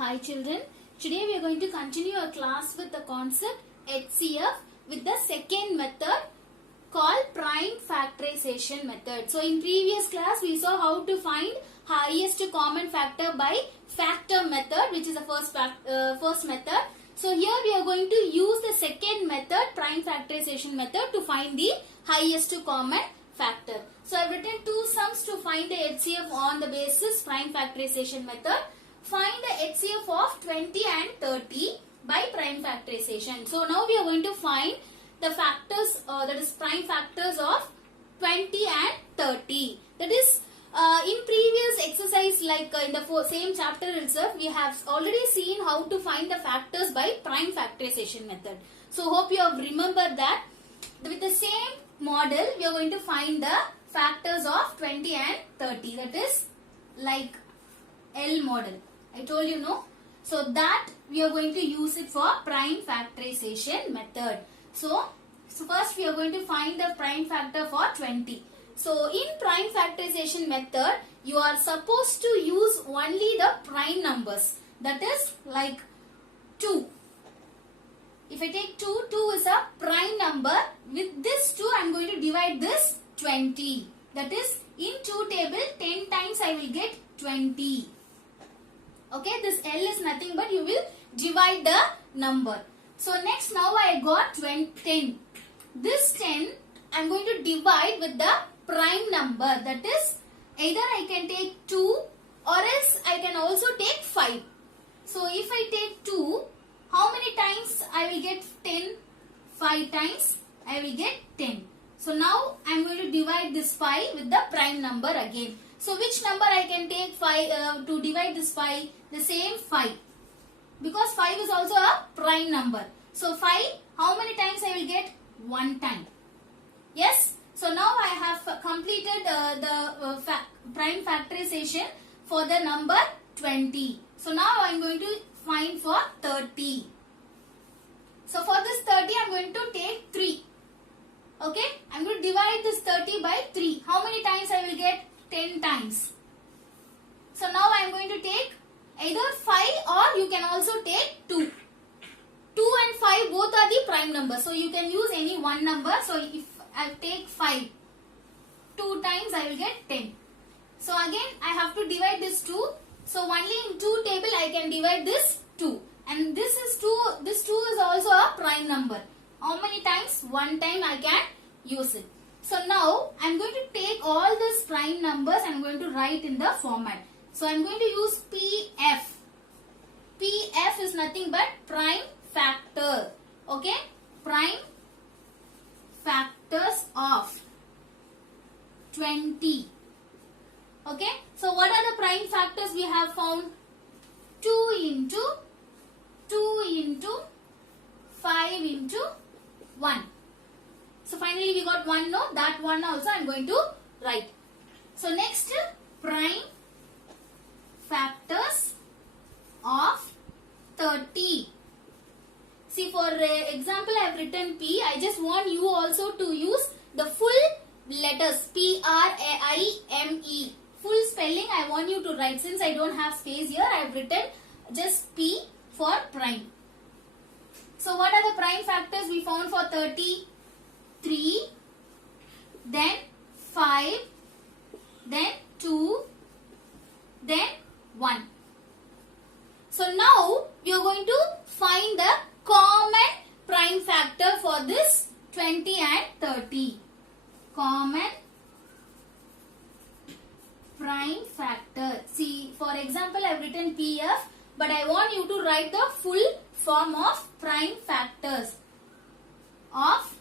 Hi children, today we are going to continue our class with the concept HCF with the second method called prime factorization method. So in previous class we saw how to find highest common factor by factor method, which is the first method. So here we are going to use the second method, prime factorization method, to find the highest common factor. So I have written two sums to find the HCF on the basis prime factorization method. Find the HCF of 20 and 30 by prime factorization. So now we are going to find the factors, that is prime factors of 20 and 30. That is in previous exercise, like in the same chapter itself, we have already seen how to find the factors by prime factorization method. So hope you have remembered that. With the same model, we are going to find the factors of 20 and 30. That is like L model. I told you, no? So that we are going to use it for prime factorization method. So first we are going to find the prime factor for 20. So in prime factorization method, you are supposed to use only the prime numbers. That is like 2. If I take 2, 2 is a prime number. With this 2, I am going to divide this 20. That is, in 2 table, 10 times I will get 20. Okay, this L is nothing but you will divide the number. So next, now I got 10. This 10, I am going to divide with the prime number. That is, either I can take 2 or else I can also take 5. So if I take 2, how many times I will get 10? 5 times I will get 10. So now I am going to divide this 5 with the prime number again. So which number I can take 5 to divide this 5? The same 5. Because 5 is also a prime number. So 5, how many times I will get? 1 time. Yes? So now I have completed the prime factorization for the number 20. So now I am going to find for 30. So for this 30 I am going to take 3. Okay? I am going to divide this 30 by 3. How many times I will get? 10 times. So now I am going to take either 5 or you can also take 2. 2 and 5 both are the prime numbers. So you can use any one number. So if I take 5, 2 times I will get 10. So again I have to divide this 2. So only in 2 table I can divide this 2. And this is 2. This 2 is also a prime number. How many times? 1 time I can use it. So now I am going to take all these prime numbers and I am going to write in the format. So I am going to use PF. PF is nothing but prime factor. Okay? Prime factors of 20. Okay? So what are the prime factors we have found? 2 into 2 into 5 into 1. So finally we got 1, no? That 1 also I am going to write. So next, prime factors of 30. See, for example I have written P. I just want you also to use the full letters P-R-A-I-M-E. Full spelling I want you to write. Since I don't have space here, I have written just P for prime. So what are the prime factors we found for 30? 3, then 5, then 2, then 1. So now we are going to find the common prime factor for this 20 and 30. Common prime factor. See, for example, I have written PF, but I want you to write the full form of prime factors of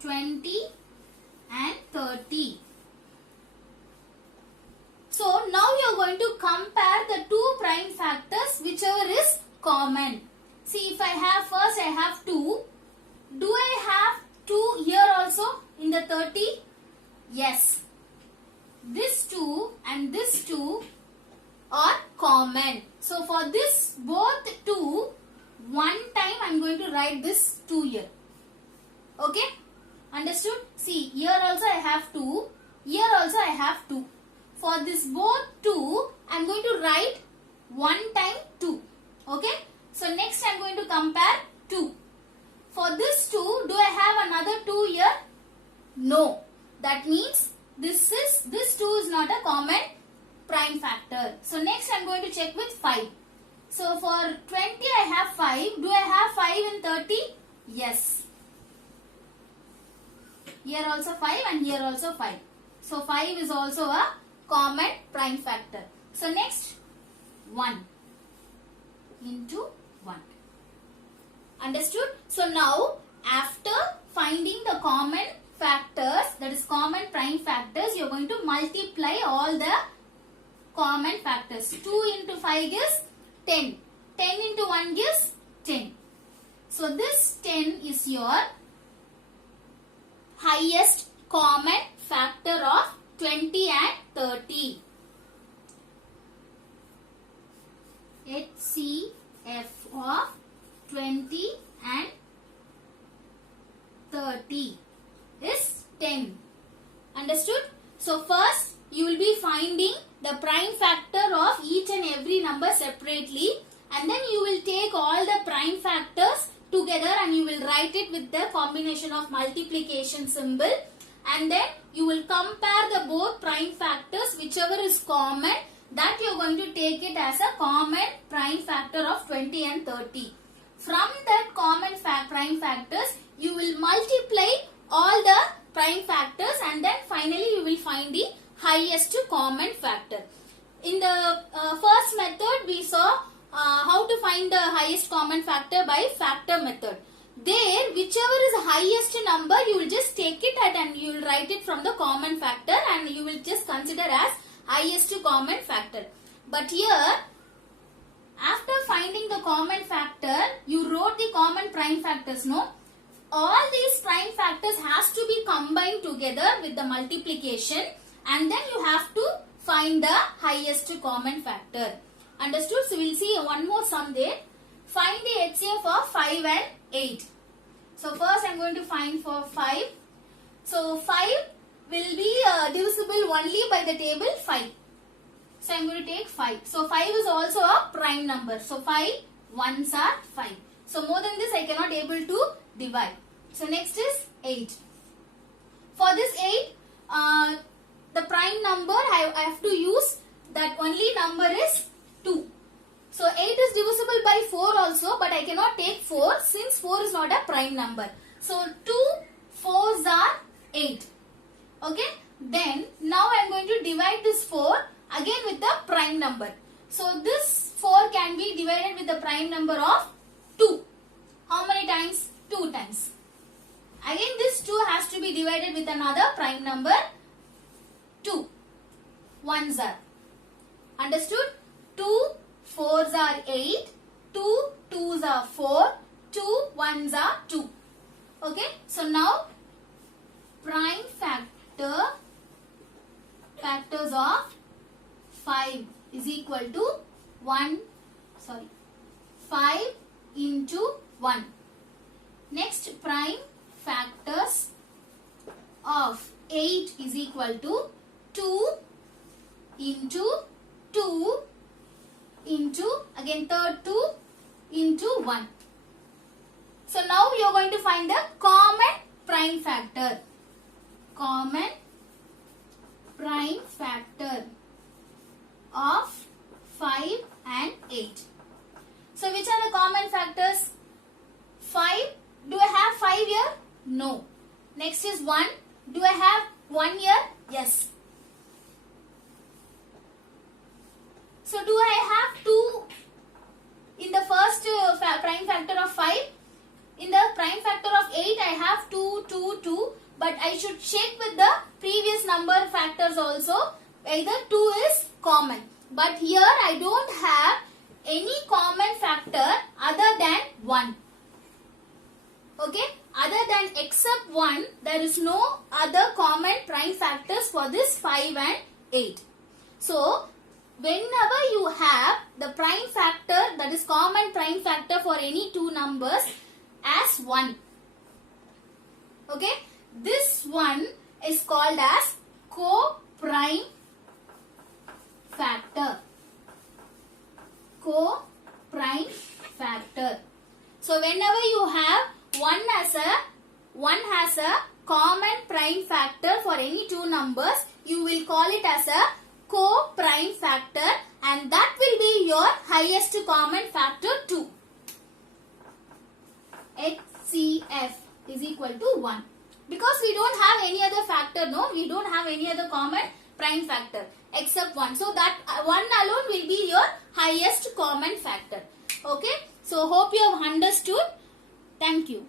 20 and 30. So now you are going to compare the two prime factors, whichever is common. See, if I have first I have 2. Do I have 2 here also in the 30? Yes. This 2 and this 2 are common. So for this both 2, 1 time I am going to write this 2 here. Okay? Understood? See, here also I have 2. Here also I have 2. for this both 2, I am going to write 1 time 2. Okay. So next I am going to compare 2. For this 2, do I have another 2 here? No. That means this 2 is not a common prime factor. So next I am going to check with 5. So for 20 I have 5. Do I have 5 in 30? Yes. Here also 5 and here also 5. So 5 is also a common prime factor. So next 1 into 1. Understood? So now after finding the common factors, that is common prime factors, you are going to multiply all the common factors. 2 into 5 gives 10. 10 into 1 gives 10. So this 10 is your highest common factor of 20 and 30. HCF of 20 and 30 is 10. Understood? So first you will be finding the prime factor of each and every number separately, and then you will take all the prime factors together and you will write it with the combination of multiplication symbol, and then you will compare the both prime factors, whichever is common, that you are going to take it as a common prime factor of 20 and 30. From that common prime factors, you will multiply all the prime factors and then finally you will find the highest common factor. In the first method, we saw how to find the highest common factor by factor method. There, whichever is the highest number, you will just take it and you will write it from the common factor and you will just consider as highest common factor. But here, after finding the common factor, you wrote the common prime factors, no? All these prime factors has to be combined together with the multiplication, and then you have to find the highest common factor. Understood? So we will see one more sum there. Find the HCF of 5 and 8. So first I am going to find for 5. So 5 will be divisible only by the table 5. So I am going to take 5. So 5 is also a prime number. So 5 ones are 5. So more than this I cannot able to divide. So next is 8. For this 8, the prime number I have to use that only number is 2. So 8 is divisible by 4 also, but I cannot take 4 since 4 is not a prime number. So 2 4s are 8. Okay. Then now I am going to divide this 4 again with the prime number. So this 4 can be divided with the prime number of 2. How many times? 2 times. Again this 2 has to be divided with another prime number 2. 1s are. Understood? 2 4s are 8. 2 2s are 4. 2 1s are 2. Okay. So now prime factors of 5 is equal to 5 into 1. Next, prime factors of 8 is equal to 2 into 2 into again third 2 into 1. So now you are going to find the common prime factor. Common prime factor of 5 and 8. So which are the common factors? 5. Do I have 5 here? No. Next is 1. Do I have 1 here? Yes. So do I have 2 in the first prime factor of 5? In the prime factor of 8 I have 2, 2, 2. But I should check with the previous number factors also. Either 2 is common. But here I don't have any common factor other than 1. Okay? Other than except 1, there is no other common prime factors for this 5 and 8. So, whenever you have the prime factor, that is common prime factor for any two numbers as 1. Okay? This one is called as co-prime factor. Co-prime factor. So whenever you have one has a common prime factor for any two numbers, you will call it as a co-prime factor, and that will be your highest common factor too. HCF is equal to 1. Because we don't have any other factor, no? We don't have any other common prime factor except 1. So that 1 alone will be your highest common factor. Okay? So hope you have understood. Thank you.